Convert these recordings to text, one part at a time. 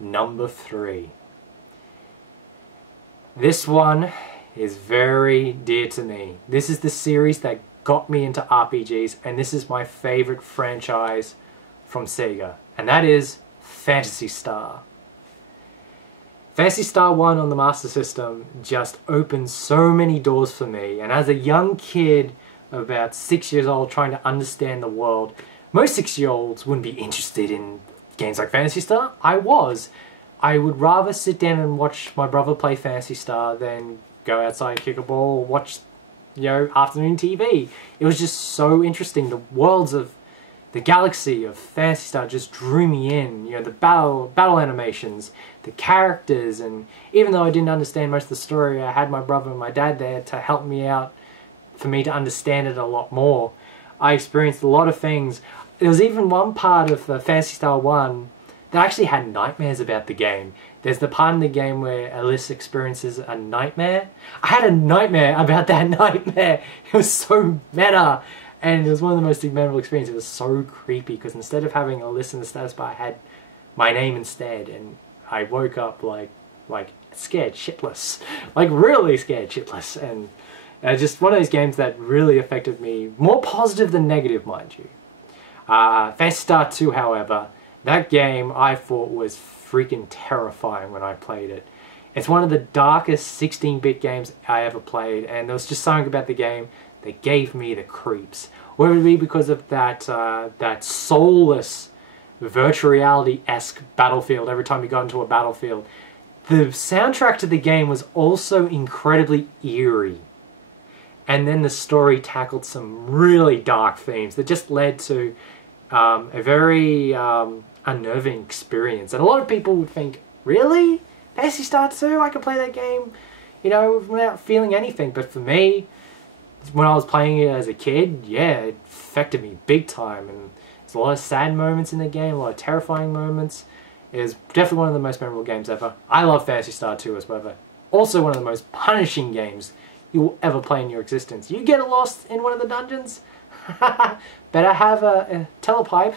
number 3. This one is very dear to me. This is the series that got me into RPGs, and this is my favorite franchise from Sega, and that is Phantasy Star. Phantasy Star 1 on the Master System just opened so many doors for me, and as a young kid, about 6 years old, trying to understand the world, most 6-year-olds wouldn't be interested in games like Phantasy Star. I was. I would rather sit down and watch my brother play Phantasy Star than go outside, kick a ball, or watch, afternoon TV. It was just so interesting. The worlds of the galaxy of Phantasy Star just drew me in. The battle animations, the characters, and even though I didn't understand most of the story, I had my brother and my dad there to help me out, for me to understand it a lot more. I experienced a lot of things. There was even one part of Phantasy Star 1 that I actually had nightmares about the game. There's the part in the game where Alice experiences a nightmare. I had a nightmare about that nightmare. It was so meta. And it was one of the most memorable experiences. It was so creepy because instead of having Alice in the status bar, I had my name instead. And I woke up like scared shitless. Like really scared shitless. And just one of those games that really affected me. More positive than negative, mind you. Phantasy Star 2, however, that game I thought was freaking terrifying when I played it. It's one of the darkest 16-bit games I ever played, and there was just something about the game that gave me the creeps. Whether it be because of that soulless, virtual reality-esque battlefield every time you got into a battlefield. The soundtrack to the game was also incredibly eerie. And then the story tackled some really dark themes that just led to a very unnerving experience. And a lot of people would think, really? Phantasy Star 2? I could play that game, without feeling anything. But for me, when I was playing it as a kid, yeah, it affected me big time. And there's a lot of sad moments in the game, a lot of terrifying moments. It was definitely one of the most memorable games ever. I love Phantasy Star 2 as well. Also one of the most punishing games you will ever play in your existence. You get lost in one of the dungeons? Better have a telepipe.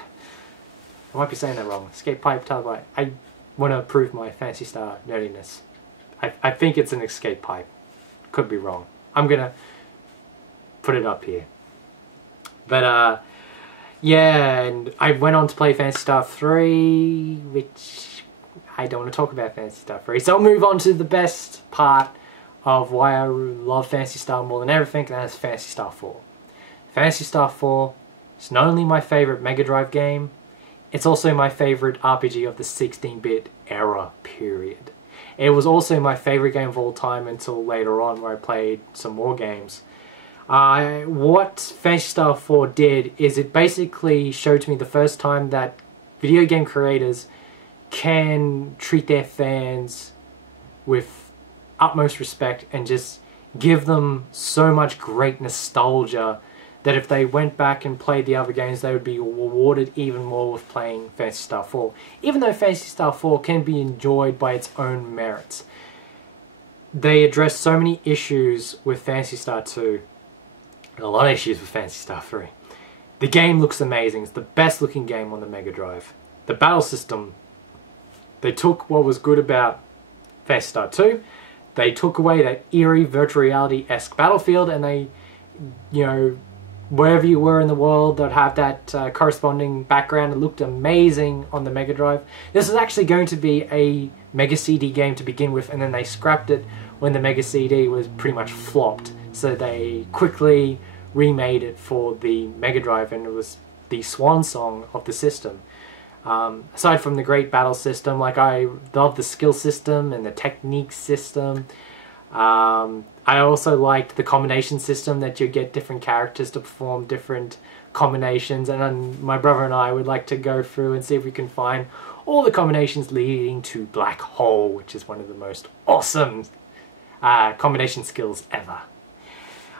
I might be saying that wrong. Escape pipe, telepipe. I want to prove my Phantasy Star nerdiness. I think it's an escape pipe. Could be wrong. I'm going to put it up here. But, yeah, and I went on to play Phantasy Star 3, which I don't want to talk about Phantasy Star 3. So I'll move on to the best part of why I love Phantasy Star more than everything, and that's Phantasy Star 4. Phantasy Star 4 is not only my favorite Mega Drive game, it's also my favorite RPG of the 16-bit era, period. It was also my favorite game of all time until later on, where I played some more games. What Phantasy Star 4 did is it basically showed to me the first time that video game creators can treat their fans with utmost respect and just give them so much great nostalgia that if they went back and played the other games, they would be rewarded even more with playing Phantasy Star 4. Even though Phantasy Star 4 can be enjoyed by its own merits, they address so many issues with Phantasy Star 2, and a lot of issues with Phantasy Star 3. The game looks amazing. It's the best looking game on the Mega Drive. The battle system, they took what was good about Phantasy Star 2, they took away that eerie virtual reality-esque battlefield, and they, wherever you were in the world, they'd have that corresponding background. It looked amazing on the Mega Drive. This was actually going to be a Mega CD game to begin with, and then they scrapped it when the Mega CD was pretty much flopped. So they quickly remade it for the Mega Drive, and it was the swan song of the system. Aside from the great battle system, I love the skill system and the technique system. I also liked the combination system, that you get different characters to perform different combinations, and then my brother and I would like to go through and see if we can find all the combinations leading to Black Hole, which is one of the most awesome combination skills ever.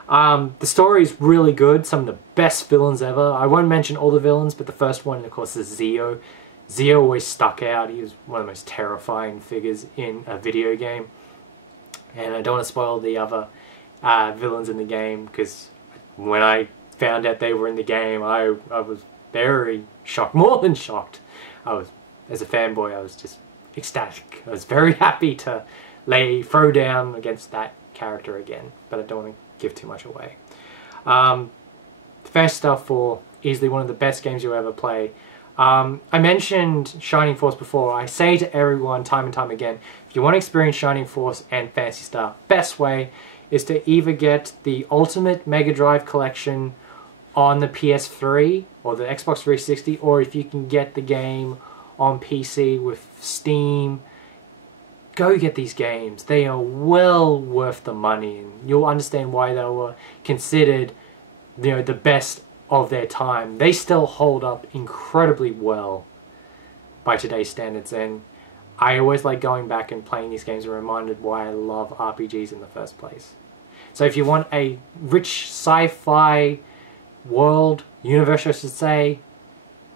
The story is really good, some of the best villains ever. I won't mention all the villains, but the first one, of course, is Zeo. Zeo always stuck out. He was one of the most terrifying figures in a video game. And I don't want to spoil the other villains in the game, because when I found out they were in the game, I was very shocked, more than shocked. As a fanboy, I was just ecstatic. I was very happy to throw down against that character again, but I don't want to give too much away. Phantasy Star 4, easily one of the best games you'll ever play. I mentioned Shining Force before. I say to everyone time and time again, if you want to experience Shining Force and Phantasy Star, best way is to either get the Ultimate Mega Drive Collection on the PS3 or the Xbox 360, or if you can get the game on PC with Steam, go get these games. They are well worth the money, and you'll understand why they were considered, you know, the best of their time. They still hold up incredibly well by today's standards, and I always like going back and playing these games and reminded why I love RPGs in the first place. So if you want a rich sci-fi world, universe I should say,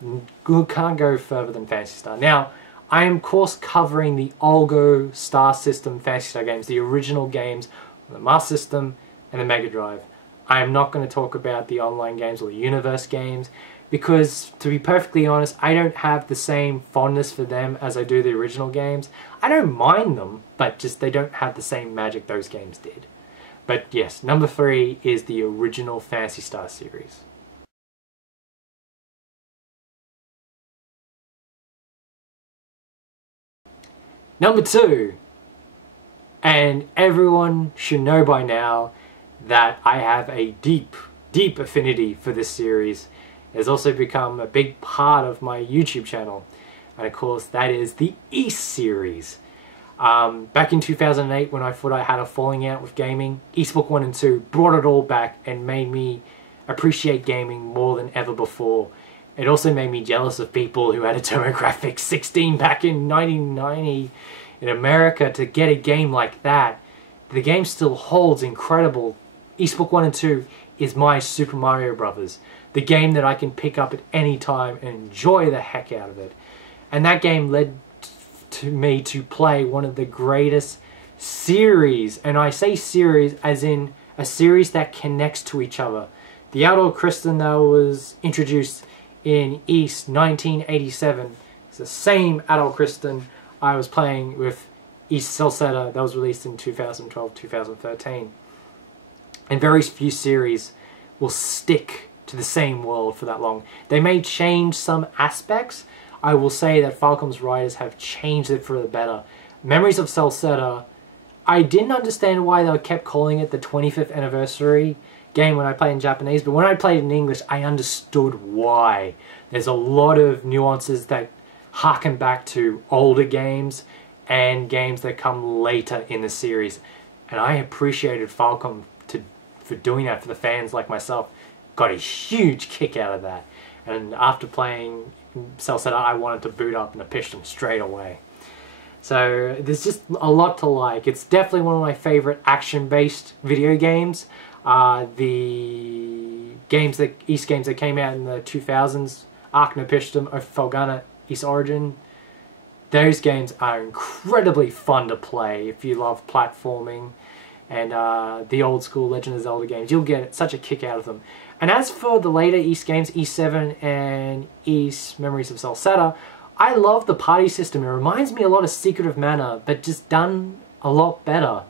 you can't go further than Phantasy Star. Now, I am of course covering the Olgo Star System Phantasy Star games, the original games on the Master System and the Mega Drive. I am not going to talk about the online games or the Universe games because, to be perfectly honest, I don't have the same fondness for them as I do the original games. I don't mind them, but just they don't have the same magic those games did. But yes, number 3 is the original Phantasy Star series. Number 2, and everyone should know by now that I have a deep, deep affinity for this series. It has also become a big part of my YouTube channel, and of course that is the Ys series. Back in 2008, when I thought I had a falling out with gaming, Ys Book 1 and 2 brought it all back and made me appreciate gaming more than ever before. It also made me jealous of people who had a TurboGrafx 16 back in 1990 in America to get a game like that. The game still holds incredible. Ys Book 1 and 2 is my Super Mario Brothers, the game that I can pick up at any time and enjoy the heck out of it. And that game led to me to play one of the greatest series, and I say series as in a series that connects to each other. The Adult Kristen that was introduced in Ys 1987 is the same Adult Kristen I was playing with Ys Celceta that was released in 2012-2013. And very few series will stick to the same world for that long. They may change some aspects. I will say that Falcom's writers have changed it for the better. Memories of Celceta, I didn't understand why they kept calling it the 25th anniversary game when I played in Japanese, but when I played in English, I understood why. There's a lot of nuances that harken back to older games and games that come later in the series. And I appreciated Falcom for doing that for the fans like myself. Got a huge kick out of that. And after playing Celceta, I wanted to boot up and pitch them straight away. So there's just a lot to like. It's definitely one of my favorite action-based video games. The games that Ys games that came out in the 2000s, Ark Nopishtim, Felgana, Ys Origin, those games are incredibly fun to play if you love platforming and the old school Legend of Zelda games. You'll get such a kick out of them. And as for the later Ys games, Ys 7 and Ys Memories of Celceta, I love the party system. It reminds me a lot of Secret of Mana, but just done a lot better.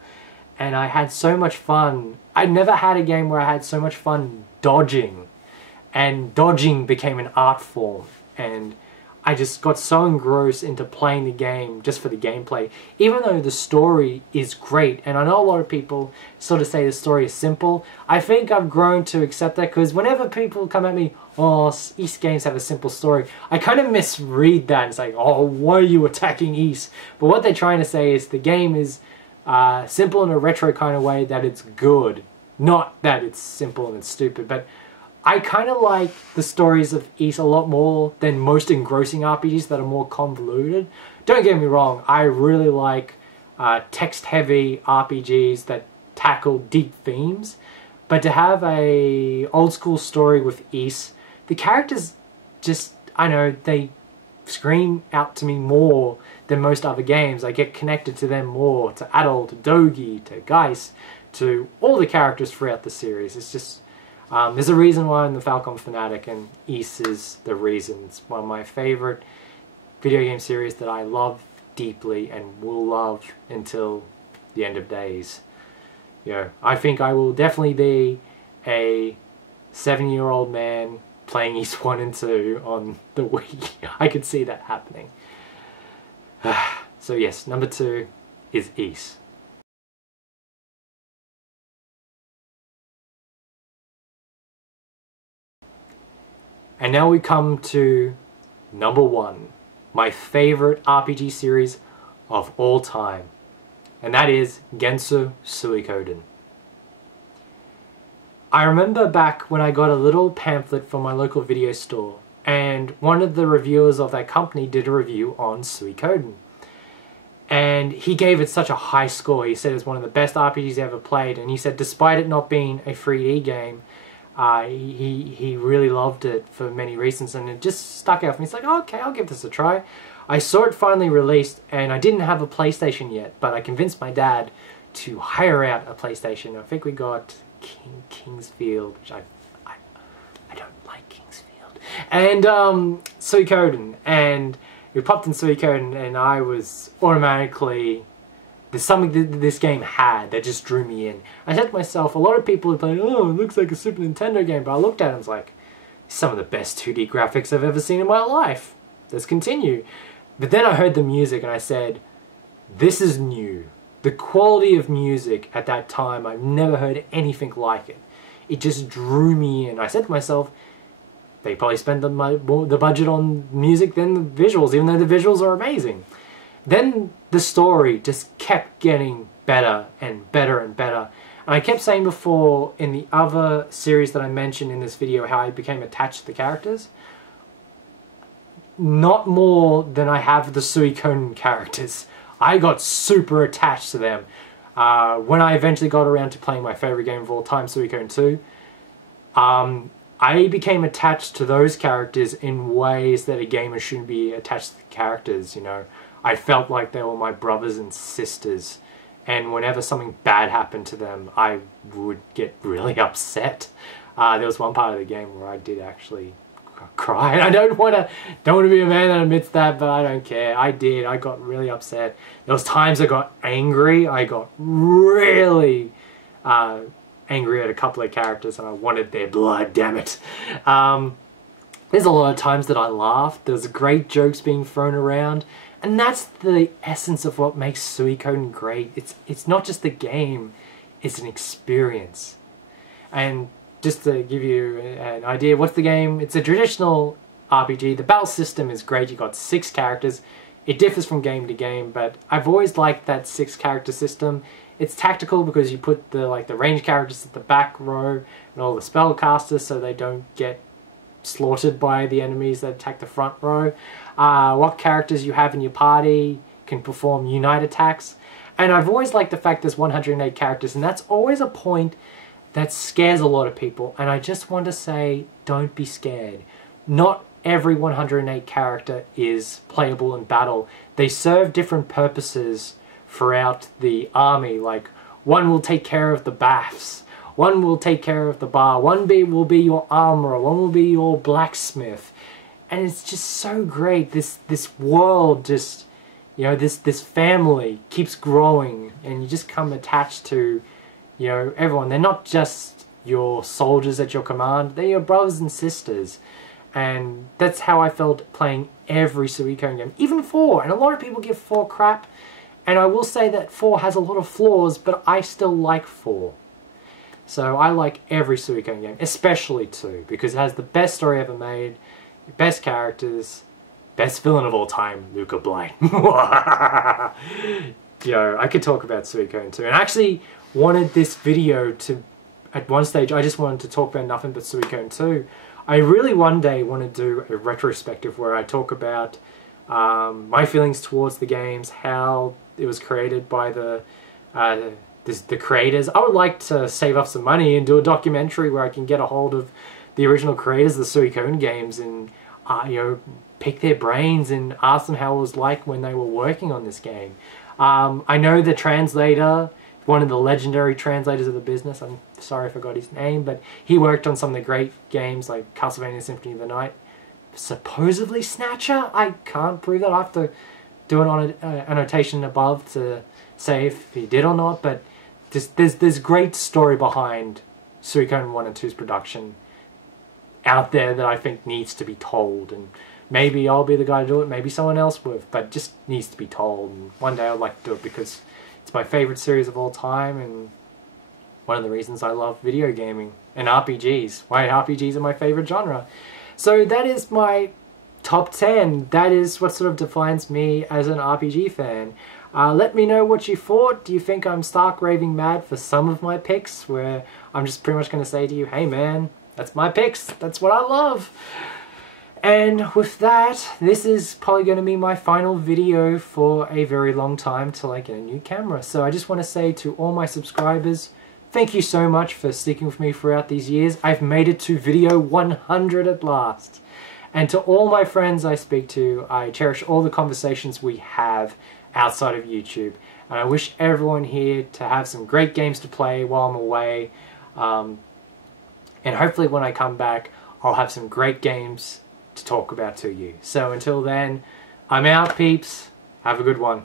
And I had so much fun. I never had a game where I had so much fun dodging. And dodging became an art form. And I just got so engrossed into playing the game just for the gameplay. Even though the story is great, and I know a lot of people sort of say the story is simple, I think I've grown to accept that, because whenever people come at me, oh, Ys games have a simple story, I kind of misread that and say, oh, why are you attacking Ys? But what they're trying to say is the game is simple in a retro kind of way, that it's good. Not that it's simple and it's stupid, but I kind of like the stories of Ys a lot more than most engrossing RPGs that are more convoluted. Don't get me wrong, I really like text-heavy RPGs that tackle deep themes, but to have a old-school story with Ys, the characters just, I know, they scream out to me more than most other games. I get connected to them more, to Adol, to Dogi, to Geist, to all the characters throughout the series. It's just... there's a reason why I'm the Falcom fanatic, and Ys is the reason. It's one of my favorite video game series that I love deeply and will love until the end of days. I think I will definitely be a 7-year-old man playing East 1 and 2 on the Wii. I could see that happening. So yes, number 2 is East. And now we come to number 1, my favorite RPG series of all time. And that is Gensu Suikoden. I remember back when I got a little pamphlet from my local video store, and one of the reviewers of that company did a review on Suikoden. And he gave it such a high score. He said it's one of the best RPGs he ever played, and he said despite it not being a 3D game, he really loved it for many reasons, and it just stuck out for me. He's like, oh, okay, I'll give this a try. I saw it finally released, and I didn't have a PlayStation yet, but I convinced my dad to hire out a PlayStation. I think we got Kingsfield, which I don't like Kingsfield, and Suikoden, and we popped in Suikoden, and I was automatically, there's something that this game had that just drew me in. I said to myself, a lot of people are playing, oh, it looks like a Super Nintendo game, but I looked at it and was like, some of the best 2D graphics I've ever seen in my life. Let's continue. But then I heard the music and I said, this is new. The quality of music at that time, I've never heard anything like it. It just drew me in. I said to myself, they probably spent the budget on music than the visuals, even though the visuals are amazing. Then the story just kept getting better and better and better. And I kept saying before in the other series that I mentioned in this video how I became attached to the characters. Not more than I have the Suikoden characters. I got super attached to them. When I eventually got around to playing my favorite game of all time, Suikoden 2, I became attached to those characters in ways that a gamer shouldn't be attached to the characters, I felt like they were my brothers and sisters, and whenever something bad happened to them, I would get really upset. There was one part of the game where I did actually cry, and I don't want to be a man that admits that, but I don't care. I did. I got really upset. There was times I got angry. I got really angry at a couple of characters, and I wanted their blood. Damn it. There's a lot of times that I laughed. There's great jokes being thrown around. And that's the essence of what makes Suikoden great. It's not just the game, it's an experience. And just to give you an idea, what's the game? It's a traditional RPG. The battle system is great. You've got 6 characters. It differs from game to game, but I've always liked that 6-character system. It's tactical because you put the range characters at the back row and all the spellcasters so they don't get slaughtered by the enemies that attack the front row. What characters you have in your party can perform unite attacks. And I've always liked the fact there's 108 characters, and that's always a point that scares a lot of people. And I just want to say, don't be scared. Not every 108 character is playable in battle. They serve different purposes throughout the army. Like, one will take care of the baths, one will take care of the bar, one will be your armorer, one will be your blacksmith. And it's just so great. This world just, this family keeps growing, and you just come attached to, everyone. They're not just your soldiers at your command, they're your brothers and sisters. And that's how I felt playing every Suikoden game, even 4. And a lot of people give 4 crap, and I will say that 4 has a lot of flaws, but I still like 4. So I like every Suikoden game, especially 2, because it has the best story ever made, best characters, best villain of all time, Luca Blight. I could talk about Suikoden 2, and I actually wanted this video to, at one stage, I just wanted to talk about nothing but Suikoden 2. I really one day want to do a retrospective where I talk about my feelings towards the games, how it was created by the creators. I would like to save up some money and do a documentary where I can get a hold of the original creators of the Suikoden games and pick their brains and ask them how it was like when they were working on this game. I know the translator, one of the legendary translators of the business, I'm sorry I forgot his name, but he worked on some of the great games like Castlevania Symphony of the Night, supposedly Snatcher. I can't prove that. I have to do an annotation above to say if he did or not, but there's great story behind Suikoden 1 and 2's production out there that I think needs to be told, and maybe I'll be the guy to do it, maybe someone else will, but just needs to be told. And one day I'd like to do it because it's my favorite series of all time, and one of the reasons I love video gaming and RPGs. Why RPGs are my favorite genre. So that is my top 10. That is what sort of defines me as an RPG fan. Let me know what you thought. Do you think I'm stark raving mad for some of my picks, where I'm just pretty much going to say to you, hey man, that's my picks, that's what I love. And with that, this is probably going to be my final video for a very long time till I get a new camera. So I just want to say to all my subscribers, thank you so much for sticking with me throughout these years. I've made it to video 100 at last. And to all my friends I speak to, I cherish all the conversations we have outside of YouTube. And I wish everyone here to have some great games to play while I'm away. And hopefully when I come back, I'll have some great games to talk about to you. So until then, I'm out, peeps. Have a good one.